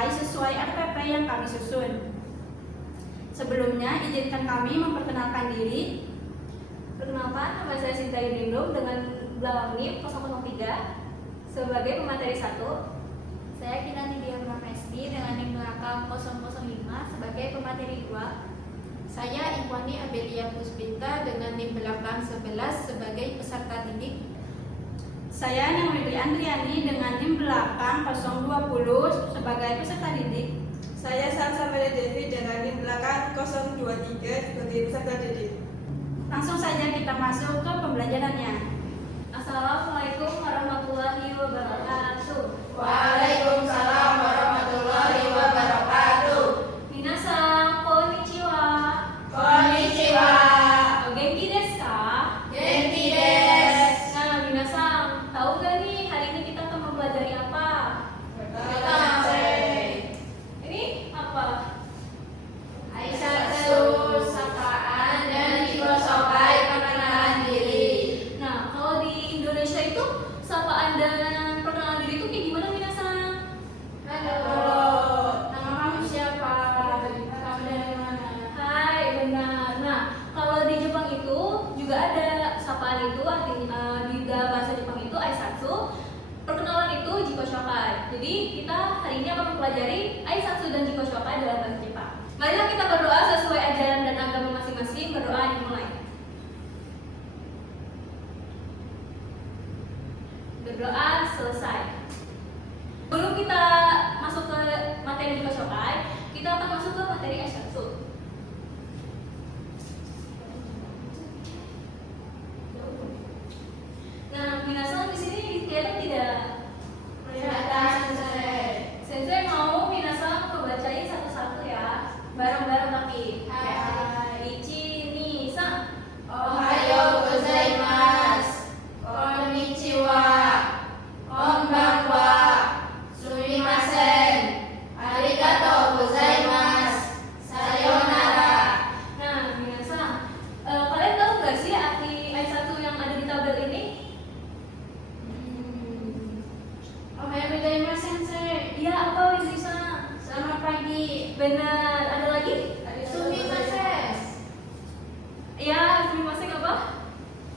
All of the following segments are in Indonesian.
nilai sesuai RPP yang kami susun. Sebelumnya, izinkan kami memperkenalkan diri. Perkenalkan, nama saya Sinta Yudindung dengan belakang NIM 003 sebagai pemateri 1. Saya Kinanti Dia Pramesti dengan NIM belakang 005 sebagai pemateri 2. Saya Ikhwani Abelia Puspita dengan NIM belakang 11 sebagai peserta didik. Saya Nangwitri Andriani dengan NIM belakang 020 sebagai peserta didik. Saya Salsa Devi dengan NIM belakang 023 sebagai peserta didik. Langsung saja kita masuk ke pembelajarannya. Assalamualaikum warahmatullahi wabarakatuh. Waalaikumsalam warahmatullahi wabarakatuh. Minasan, konnichiwa. Konnichiwa. O genki desu ka? Genki desu. Nah, minasan, tahu gak nih hari ini kita akan mempelajari apa? Ini apa? Aisatsu, sapaan, dan Jikosokai, perkenalan diri. Nah, kalau di Indonesia itu sapaan dan perkenalan diri itu kayak gimana minasan? Halo, nama kamu siapa? Kamu dari mana? Hai, benar. Nah, kalau di Jepang itu juga ada sapaan itu artinya di dalam bahasa Jepang itu aisatsu. Perkenalan itu jikoshokai. Jadi kita hari ini akan mempelajari aisatsu dan jikoshokai dalam bahasa Jepang. Marilah kita berdoa sesuai ajaran dan agama masing-masing. Berdoa dimulai. Berdoa selesai. Sebelum kita masuk ke materi jikoshokai, kita akan masuk ke materi aisatsu. Nah, minasan di sini kelihatan tidak? Kelihatan, Sensei. Sensei mau minasan membacain satu-satu ya, bareng-bareng tapi. Hai. Ichi, ni, san. Ohayo gozaimasu. Konnichiwa. Konbanwa. Sumimasen. Arigatou gozaimasu. Sayonara. Nah, minasan, kalian tahu nggak sih arti aisatsu yang ada di tabel ini? Ohayo gozaimasu, Sensei. Iya, apa Winry-san? Selamat pagi. Benar. Ada lagi? Sumimasen. Iya, sumimasen apa?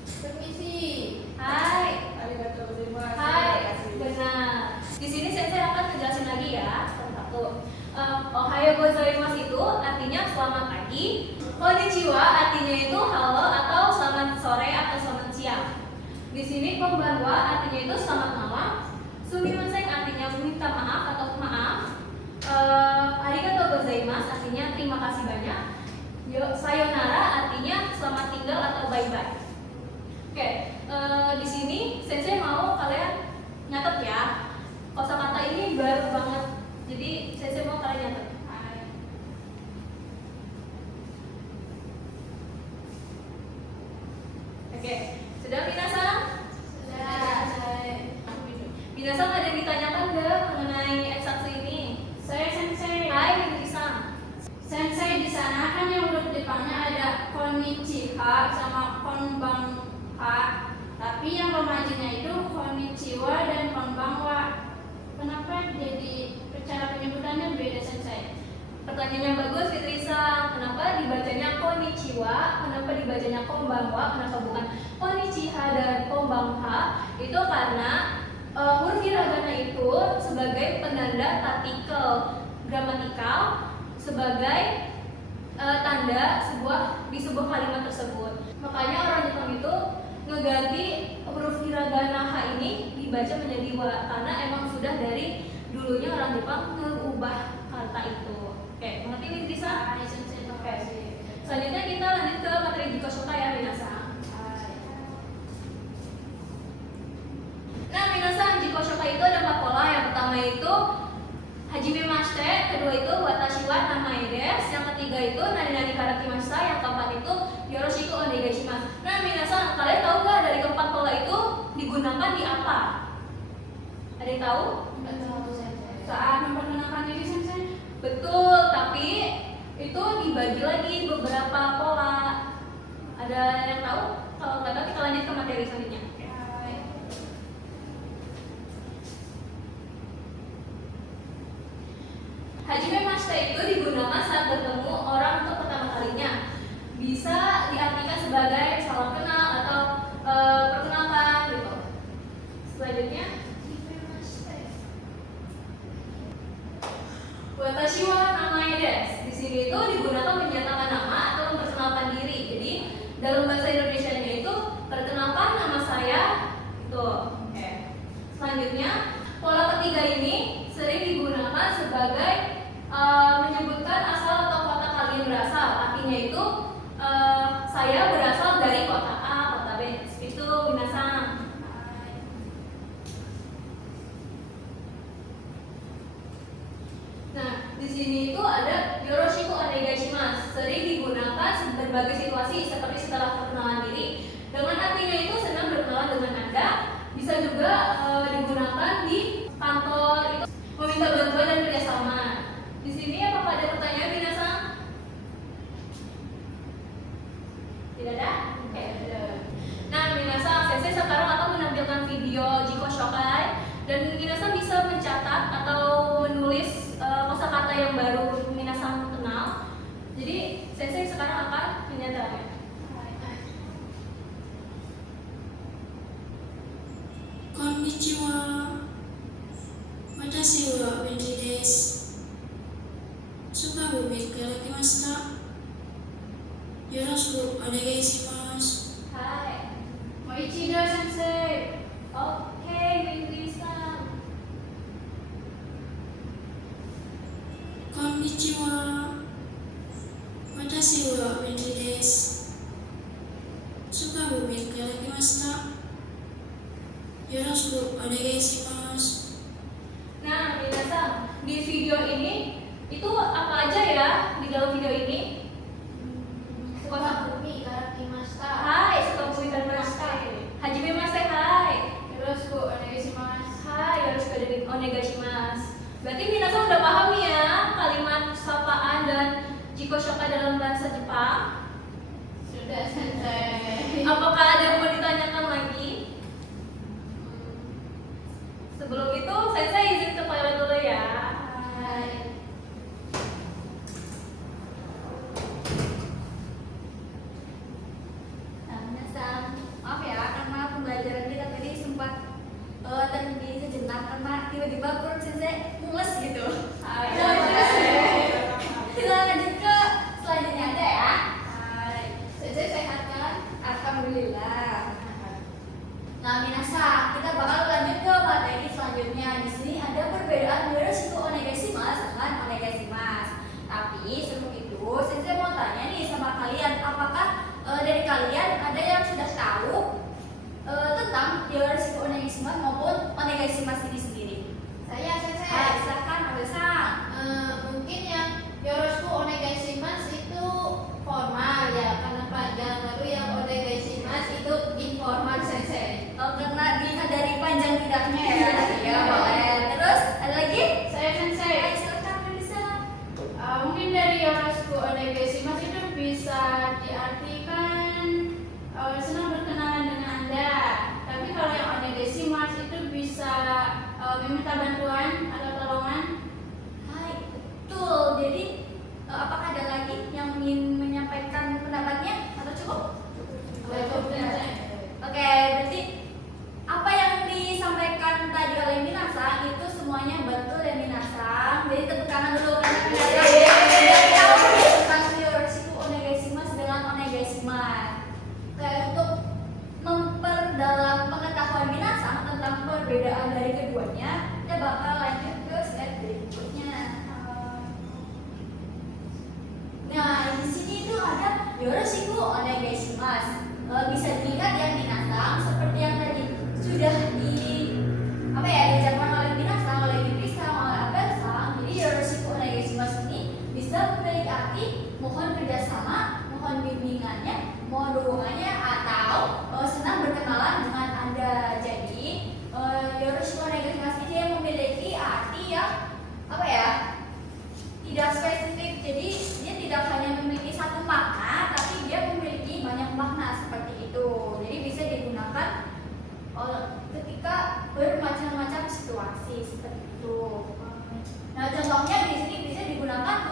Permisi. Hai. Arigatou gozaimasu. Hai, benar. Di sini saya akan ngejelasin lagi ya satu-satu. Ohayo gozaimasu itu artinya selamat pagi. Konnichiwa artinya itu halo atau selamat sore atau selamat siang. Di sini konbanwa artinya itu selamat malam. Sumimasen artinya minta maaf atau maaf. Arigatou gozaimasu artinya terima kasih banyak. Sayonara artinya selamat tinggal atau bye bye. Oke, di sini Sensei mau kalian nyatet ya. Kosakata ini baru banget, jadi Sensei mau kalian nyatet. Oke, sudah minasan? Minasan ada yang ditanyakan nggak mengenai aisatsu ini? Saya Sensei. Hai, Winry-san. Sensei, di sana kan yang huruf Jepangnya ada konnichiwa sama konbanwa, tapi yang romajinya itu konnichiwa dan konbanwa. Kenapa jadi cara penyebutannya beda, Sensei? Pertanyaan yang bagus, Fitri-san. Kenapa dibacanya konnichiwa? Kenapa dibacanya konbanwa? Kenapa bukan konnichiwa dan konbanwa? Itu karena huruf hiragana itu sebagai penanda partikel gramatikal sebagai tanda di sebuah kalimat tersebut. Makanya orang Jepang itu ngeganti huruf hiragana H ini dibaca menjadi wa karena emang sudah dari dulunya orang Jepang mengubah kata itu. Oke, mengerti ini bisa? Sensei, terima Oke. kasih. Selanjutnya kita lanjut ke materi jikoshokai ya, minasan. Nah, minasan, jikoshokai itu ada 4 pola. Yang pertama itu hajimemashite, kedua itu watashi wa namae desu, yang ketiga itu nani-nani karakimashita, yang keempat itu yoroshiku onegaishimasu. Nah, minasan, kalian tahu nggak dari keempat pola itu digunakan di apa? Ada yang tahu? Saat memperkenalkan diri, Sensei. Betul, tapi itu dibagi lagi beberapa pola. Ada yang tahu? Kalau nggak tahu kita lanjut ke materi selanjutnya. Namaste itu digunakan saat bertemu orang untuk pertama kalinya. Bisa diartikan sebagai salam kenal atau perkenalkan gitu. Selanjutnya, watashi wa namae desu. Di sini itu digunakan menyatakan nama atau memperkenalkan diri. Jadi dalam bahasa Indonesianya itu perkenalkan nama saya itu. Oke. Selanjutnya, pola ketiga ini sering digunakan sebagai menyebutkan asal atau kota kalian berasal. Artinya itu saya berasal dari kota A, kota B. Itu minasan. Nah, di sini itu ada yoroshiku onegaishimasu. Sering digunakan berbagai situasi seperti setelah perkenalan diri. Dengan artinya itu senang berkenalan dengan Anda. Bisa juga digunakan di kantor itu meminta bantuan dan kerjasama. Di sini apakah ada pertanyaan, minasan? Tidak ada? Oke, ada. Nah, minasan, Sensei sekarang akan menampilkan video Jiko Shokai dan minasan bisa mencatat atau menulis kosakata yang baru minasan kenal. Jadi, Sensei sekarang akan menyatakan. Konnichiwa. Watashi wa Wendy desu. Suka bumi karakimashita. Yoroshiku onegai shimasu. Hai. Moichido Sensei. Oke, Windy-san. Konnichiwa. Watashi wa Wendy desu. Suka bumi karakimashita. Yoroshiku onegai shimasu. Nah, minasan, di video ini itu apa aja ya di dalam video ini? Sukabumi karakimashita. Hai, Sukabumi karakimashita. Hajime Mas, hai. Yoroshiku onegaishimasu. Hai, yoroshiku onegaishimasu. Berarti minasan udah paham ya kalimat sapaan dan jiko shokai dalam bahasa Jepang? Sudah, Sensei. Apakah ada yang mau ditanyakan lagi? Sebelum itu, saya izin ke toilet dulu ya. Hai. Nah, minasan, maaf ya karena pembelajaran kita tadi sempat terhenti sejenak karena tiba-tiba perut Sensei mules gitu. Kita lanjut ke selanjutnya aja ya. Hai. Sensei sehat kan? Alhamdulillah. Nah, minasan, kita bakal lanjut ke materi selanjutnya. Di sini ada perbedaan yoroshiku onegaishimasu dengan onegaishimasu. Tapi sebelum itu, Sensei mau tanya nih sama kalian, apakah dari kalian ada yang sudah tahu tentang yoroshiku onegaishimasu maupun onegaishimasu ini sendiri? Saya Sensei. Hai, silakan Abel-san. Mungkin yang yoroshiku onegaishimasu itu formal ya karena panjang, lalu yang onegaishimasu itu informal Sensei. Oh, karena dilihat dari panjang lidahnya ya. Iya, boleh. Terus ada lagi? Saya Sensei. Hai, silakan Abel-san. Mungkin dari yoroshiku onegaishimasu itu bisa diartikan senang berkenalan dengan Anda. Tapi kalau yang onegaishimasu itu bisa meminta bantuan atau tolongan. Hai, betul. Jadi apakah ada lagi yang ingin menyampaikan pendapatnya atau cukup? Cukup, Sensei. Oke, berarti apa yang disampaikan tadi oleh Minasa itu semuanya betul ya Minasa. Jadi tepuk tangan dulu karena Minasa sudah tahu tentang yoroshiku onegaishimasu dengan onegaishimasu. Oke, untuk memperdalam pengetahuan Minasa tentang perbedaan dari keduanya, kita bakal lanjut ke slide berikutnya. Nah, di sini itu ada yoroshiku onegaishimasu. Bisa dilihat ya Minasa, seperti yang tadi sudah diajarkan oleh Minasa, oleh Yukrisa, oleh Abel-san. Jadi yoroshiku onegaishimasu ini bisa memiliki arti mohon kerjasama, mohon bimbingannya, mohon dukungannya, atau senang berkenalan dengan Anda. Jadi yoroshiku onegaishimasu ini dia memiliki arti yang tidak spesifik. Jadi dia tidak hanya memiliki satu makna, tapi dia memiliki banyak makna seperti itu. Jadi bisa digunakan ketika bermacam-macam situasi seperti itu. Nah, contohnya di sini bisa digunakan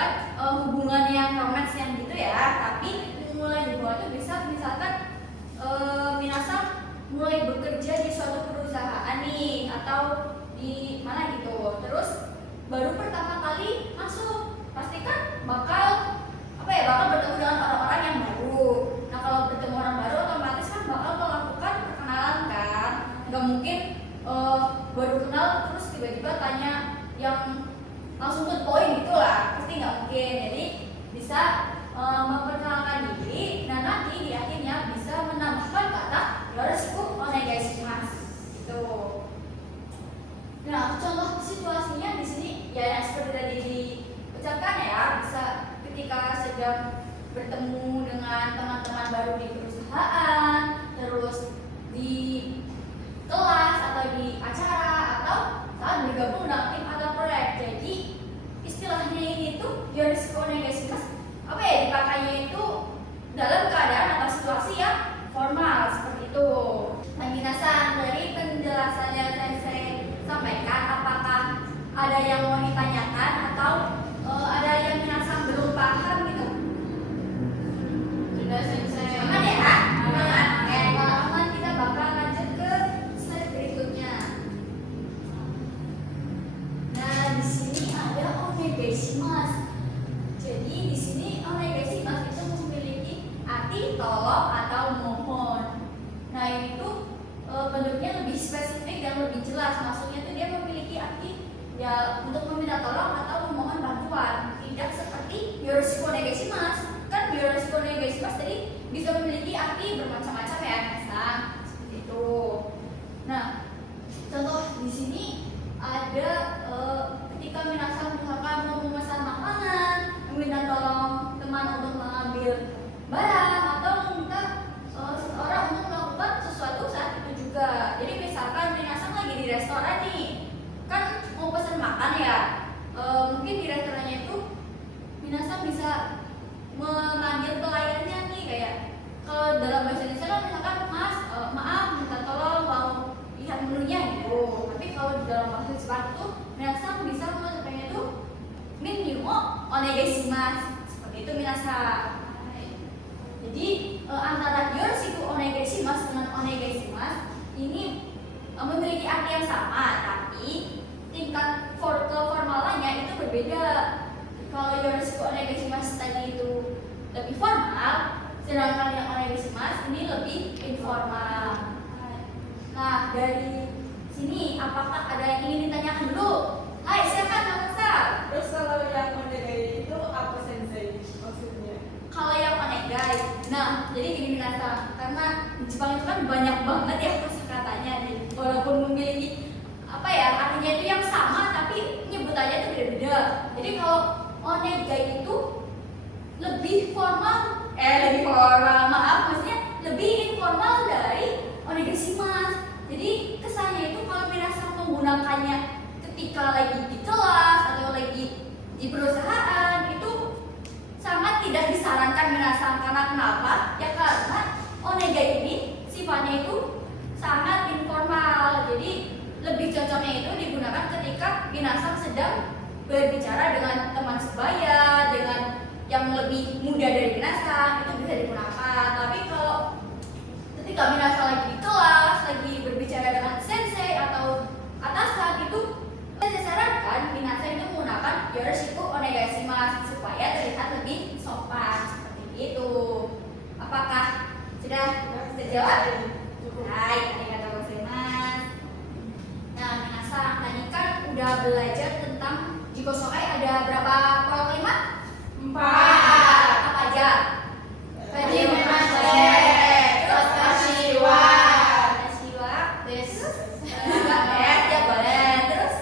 bukan hubungan yang romance yang gitu ya, tapi memulai hubungan itu bisa misalkan minasang mulai bekerja di suatu perusahaan nih atau di mana gitu, terus baru pertama kali masuk pasti kan bakal bertemu dengan orang-orang yang baru. Nah kalau bertemu orang baru otomatis kan bakal melakukan perkenalan kan, nggak mungkin baru kenal terus tiba-tiba tanya yang langsung ke poin gitu lah, pasti nggak mungkin. Jadi bisa memperkenalkan diri, nah nanti di akhirnya bisa menambahkan kata yoroshiku onegaishimasu gitu. Nah contoh situasinya di sini ya yang seperti tadi diucapkan ya, bisa ketika sedang bertemu dengan teman-teman baru di perusahaan, terus di kelas atau di acara, atau saat bergabung dalam tim atau proyek. Jadi istilahnya ini tuh yoroshiku onegaishimasu dipakainya itu dalam keadaan atau situasi yang formal seperti itu. Nah, minasan dari penjelasan yang saya sampaikan, apakah ada yang mau ditanyakan atau ada yang minasan belum paham gitu? Sudah sensei. Aman ya? Aman. Oke, kalau aman kita bakal lanjut ke slide berikutnya. Nah, di sini ada onegaishimasu. Jadi di sini onegaishimasu itu memiliki arti tolong atau mohon. Nah, ini tuh bentuknya lebih spesifik dan lebih jelas. Maksudnya tuh dia memiliki arti ya untuk meminta tolong atau memohon bantuan. Tidak seperti yoroshiku onegaishimasu. Kan yoroshiku onegaishimasu tadi bisa memiliki arti bermacam-macam ya, misal seperti itu. Nah, contoh di sini ada ketika minasan misalkan mau memesan makanan, meminta tolong teman untuk mengambil barang, atau meminta seseorang untuk melakukan sesuatu saat itu juga. Jadi misalkan minasan lagi di restoran nih, kan mau pesan makan ya, mungkin di restorannya itu minasan bisa memanggil pelayannya nih, kayak kalau dalam bahasa Indonesia kan misalkan mas maaf minta tolong mau lihat menunya gitu. Tapi kalau di dalam bahasa Jepang itu minasan bisa mengucapkannya itu min mo onegaishimasu, seperti itu minasan. Jadi antara yoroshiku onegaishimasu dengan onegaishimasu ini memiliki arti yang sama, tapi tingkat keformalannya itu berbeda. Kalau yoroshiku onegaishimasu tadi itu lebih formal, sedangkan yang onegaishimasu ini lebih informal. Nah, dari sini apakah ada yang ingin ditanyakan dulu? Hai, silakan Hamzah. Terus kalau yang onegai itu apa sensei maksudnya? Kalau yang onegai, nah jadi gini minasan, karena di Jepang itu kan banyak banget ya kosakatanya nih, walaupun memiliki artinya itu yang sama, tapi nyebutannya itu beda-beda. Jadi kalau onegai itu lebih formal, maksudnya lebih informal dari onegaishimasu. Jadi kesannya itu kalau minasan menggunakannya ketika lagi di kelas atau lagi di perusahaan itu sangat tidak disarankan minasan. Karena kenapa? Ya karena onegai ini sifatnya itu sangat informal. Jadi lebih cocoknya itu digunakan ketika minasan sedang berbicara dengan teman sebaya, dengan yang lebih muda dari minasan, itu bisa digunakan. Tapi kalau ketika minasan lagi di kelas, lagi berbicara dengan sensei atau atasan, itu saya sarankan minasan itu menggunakan yoroshiku onegaishimasu supaya terlihat lebih sopan seperti itu. Apakah sudah terjawab? Baik, arigatou gozaimasu. Nah, minasan tadi kan udah belajar tentang jikosokai, ada berapa poin kelima? 4. Apa aja? Hajimemashite, watashi wa. Terus ya boleh. Terus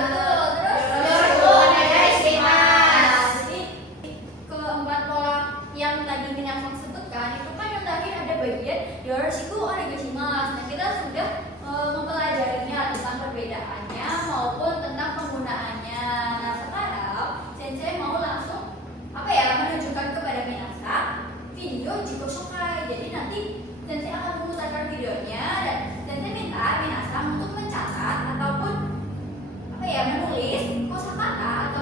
betul. Terus Yoroshiku onegaishimasu. jadi keempat pola yang tadi minasan sebutkan itu kan yang tadi ada bagian yoroshiku onegaishimasu. Nah, kita sudah mempelajarinya tentang perbedaannya maupun tentang penggunaannya. Nah, sekarang sensei mau langsung menunjukkan kepada minasan video jikosokai. Jadi nanti sensei akan memutarkan videonya dan sensei minta minasan untuk mencatat ataupun menulis kosakata atau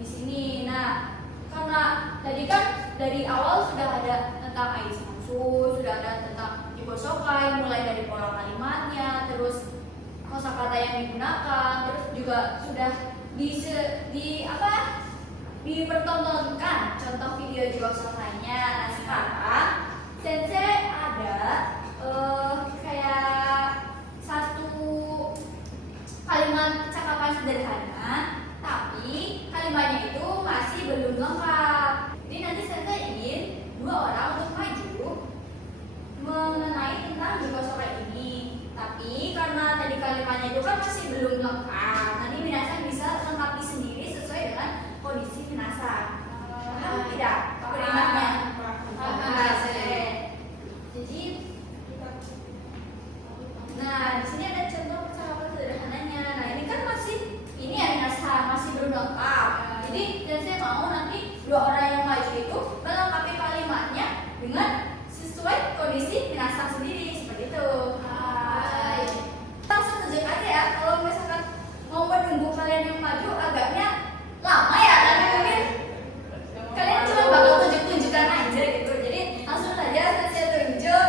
di sini. Nah, karena tadi kan dari awal sudah ada tentang Ais Mansur, sudah ada tentang Jikosokai, mulai dari pola kalimatnya, terus kosakata yang digunakan, terus juga sudah dipertontonkan contoh video Jikosokainya. Nah, sekarang Sensei ada kayak satu kalimat percakapan sederhana, tapi kalimatnya itu masih belum lengkap. Jadi nanti Sensei ingin dua orang untuk maju mengenai tentang Jikosokai ini. Tapi karena tadi kalimatnya itu kan masih belum lengkap, nanti minasan bisa lengkapi sendiri sesuai dengan kondisi minasan. Paham tidak kalimatnya? Jadi, nah di sini ada contoh percakapan sederhananya. Nah ini kan ini ya minasan masih belum lengkap. Jadi saya mau nanti dua orang yang maju itu melengkapi kalimatnya dengan sesuai kondisi minasan sendiri seperti itu. Langsung tunjuk aja ya, kalau misalkan mau menunggu kalian yang maju agaknya lama ya, tapi mungkin kalian cuma bakal tunjuk-tunjukkan aja gitu. Jadi langsung saja saya tunjuk.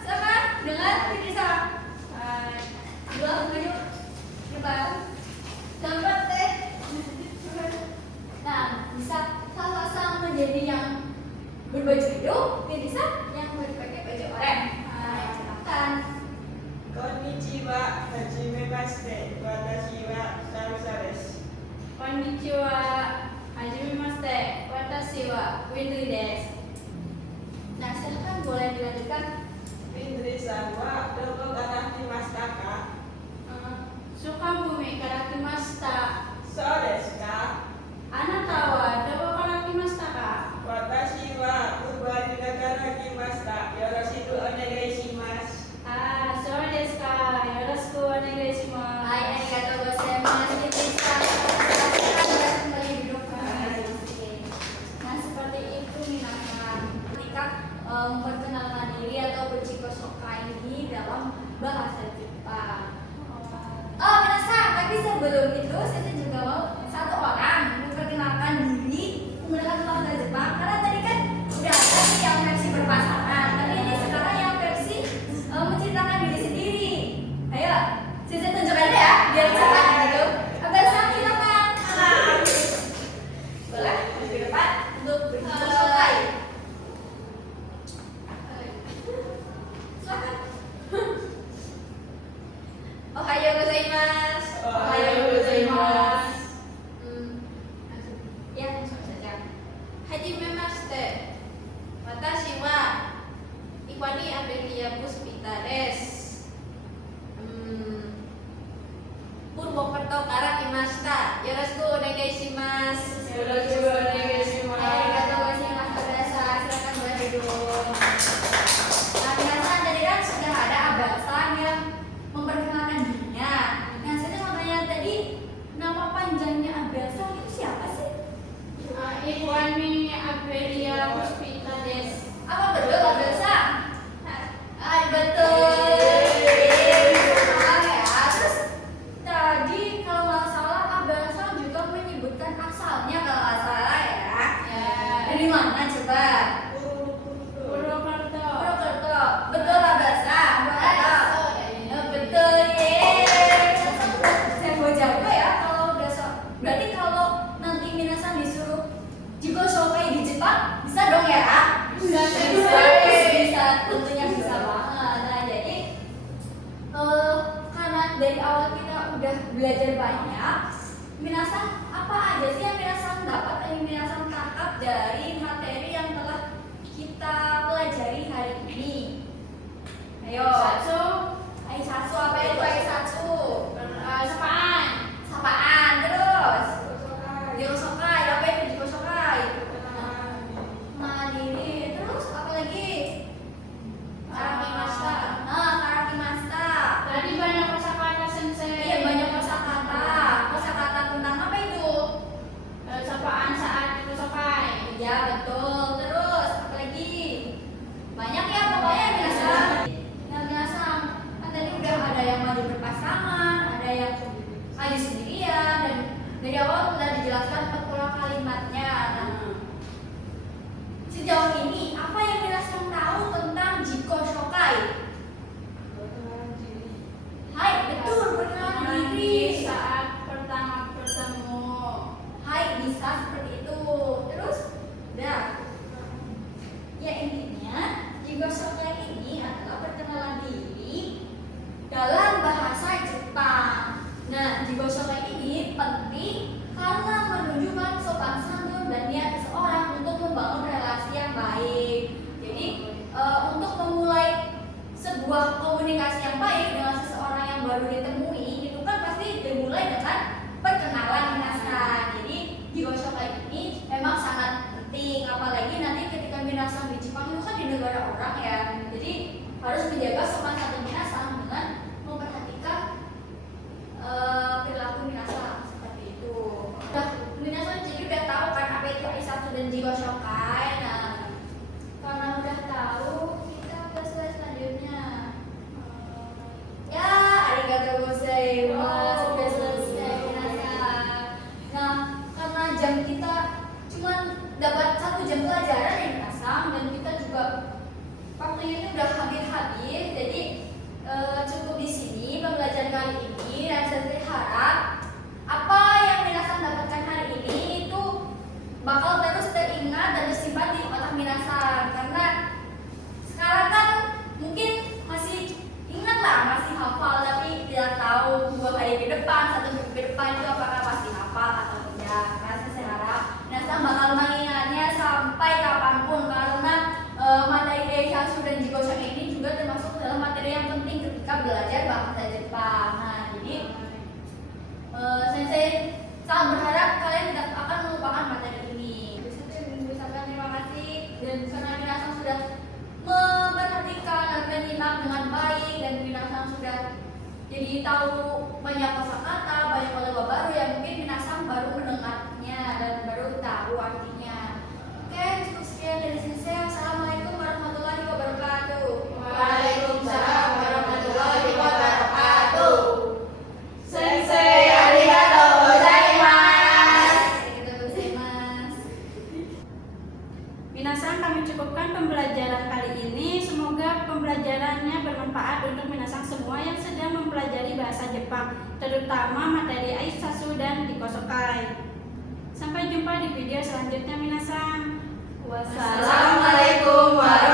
Silakan dengan Fitrisa. Dua maju depan. Gambar teh. Nah, bisa sama-sama menjadi yang berbaju biru, Fitrisa yang pakai baju oranye. Silakan. Konnichiwa, hajimemashite, watashi wa Sarusa desu. Konnichiwa, hajimemashite, watashi wa Windri desu. Nah, silakan boleh dilanjutkan. Windri-san wa doko kana kimashita ka? Sukabumiから来ました。そうですか。あなたはどこから来ましたか？私はウバリダから来ました。よろしくお願いします。ああ、そうですか。よろしくお願いします。Hai, arigatou gozaimasu, Fitrisa. Silakan kembali duduk. Nah, seperti itu minasan. Ketika memperkenalkan diri atau berjikosokai di dalam bahasa Jepang. Oh, minasan, tapi sebelum itu saya juga mau satu orang memperkenalkan diri menggunakan bahasa Jepang. Karena tadi kan udah ada nih yang versi berpasangan, tapi ini sekarang yang versi menceritakan diri sendiri. Ayo, saya tunjuk aja ya, biar cepat gitu. Abang Sam, silakan. Boleh maju depan untuk berjikosokai. Silakan. Ohayo gozaimasu. Ohayo gozaimasu. Ya, langsung saja. はじめまして。私はイワニアベリアプスピタです。Purwokertoから来ました。よろしくお願いします。よろしくお願いします。 Arigatou gozaimasu, Abasa. Silakan boleh duduk. Nah, minasan tadi kan sudah ada Abasa yang memperkenalkan dirinya. Nah, saya mau tanya tadi nama panjangnya Abasa itu siapa sih? Iwani Abelia Puspita des. Apa betul Abasa? Betul. Salah ya. Terus tadi kalau nggak salah Abasa juga menyebutkan asalnya kalau nggak salah ya. Dari mana coba? Purwokerto. Purwokerto. Betul Abasa. Betul. Saya mau jago ya kalau udah berarti kalau nanti minasan disuruh Jikosokai di Jepang bisa dong ya? Bisa, tentunya bisa banget. Nah, jadi karena dari awal kita udah belajar banyak, minasan apa aja sih yang minasan dapat, yang minasan tangkap dari materi yang telah kita pelajari hari ini? Ayo. Satu. Aisatsu apa itu Aisatsu? Sapaan. Sapaan terus. Jikosokai, apa itu Jikosokai? Mandiri, terus apa lagi? Karakimashita. Karakimashita. Tadi banyak kosakata sensei. Iya, banyak kosakata. Kosakata tentang apa itu? Sapaan saat dikosokai. Ya, betul. Terus apa lagi? Banyak ya pokoknya minasan. Nah, minasan kan tadi udah ada yang maju berpasangan, ada yang maju sendirian, dan dari awal sudah dijelaskan pola kalimatnya. Nah, sejauh ini apa yang minasan tahu tentang Jiko Shokai? Hai, betul, perkenalan diri. Saat pertama bertemu. Hai, bisa seperti itu. Terus, udah. Ya intinya, Jiko Shokai ini adalah perkenalan diri dalam bahasa Jepang. Nah, Jiko Shokai ini penting karena menunjukkan sopan santun dan niat seseorang untuk membangun relasi yang baik. Jadi, untuk memulai sebuah komunikasi yang baik dengan seseorang yang baru ditemui, itu kan pasti dimulai dengan perkenalan minasan. Jadi, Jiko Shokai ini memang sangat penting, apalagi nanti ketika minasan di Jepang itu kan di negara orang ya. Jadi, harus menjaga sopan santun minasan dengan memperhatikan perilaku minasan seperti itu. Udah, minasan jadi udah tahu kan apa itu Aisatsu dan Jiko Shokai. Nah, karena udah tahu, kita ke slide selanjutnya. Ya, arigatou gozaimasu. Sudah selesai minasan. Nah, karena jam kita cuma dapat 1 jam pelajaran ya minasan, dan kita juga waktunya itu udah habis, jadi cukup di sini pembelajaran kali ini. Dan saya harap apa yang minasan dapatkan hari ini itu bakal terus teringat dan tersimpan di otak minasan, karena sekarang kan mungkin masih ingat lah, masih hafal, tapi tidak tahu 2 hari ke depan, 1 minggu ke depan itu apakah pasti hafal atau tidak. Karena saya harap minasan bakal mengingatnya sampai kapanpun, karena materi Aisatsu dan Jiko Shokai ini juga termasuk dalam materi yang penting ketika belajar bahasa Jepang. Nah, jadi sensei sangat berharap kalian tidak akan melupakan materi ini. Ucapkan terima kasih, dan karena minasan sudah memperhatikan dan menyimak dengan baik, dan minasan sudah jadi tahu banyak kosakata, banyak kata baru yang mungkin minasan baru mendengarnya dan baru tahu artinya. Oke, cukup sekian dari sensei. Assalamualaikum warahmatullahi wabarakatuh. Waalaikumsalam warahmatullahi wabarakatuh. Sensei, arigatou gozaimasu. Arigatou gozaimasu. Minasan, kami cukupkan pembelajaran kali ini. Semoga pembelajarannya bermanfaat untuk minasan semua yang sedang mempelajari bahasa Jepang, terutama materi Aisatsu dan Jiko Shokai. Sampai jumpa di video selanjutnya minasan. Wassalamualaikum warahmatullahi